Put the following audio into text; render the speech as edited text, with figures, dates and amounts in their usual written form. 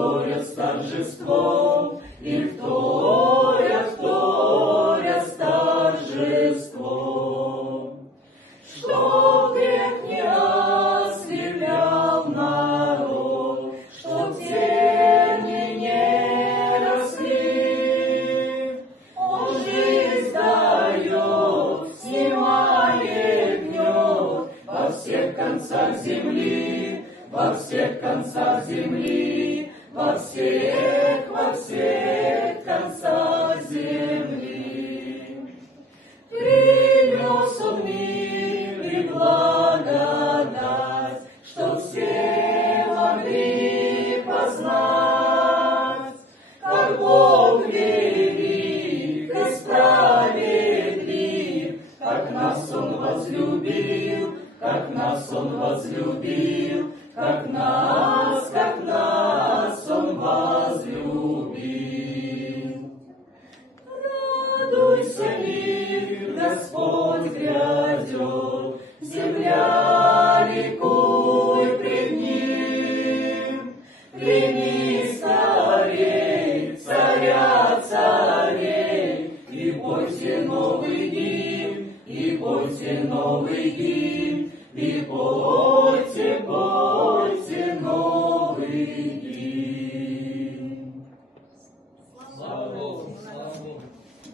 вторят с торжеством, и вторят с торжеством. Чтоб грех не ослеплял народ, чтоб тени не росли, Он жизнь дает, снимает гнет во всех концах земли, во всех концах земли, во всех концах земли. Принес Он мир и благодать, чтоб все могли познать, как Бог велик и справедлив, как нас Он возлюбил, как нас Он возлюбил, как нас Он возлюбил. Радуйся, мир, Господь грядет, земля ликуй пред Ним. Прими скорей царя царей, и пойте новый гимн, и пойте новый гимн, и пойте новый гимн.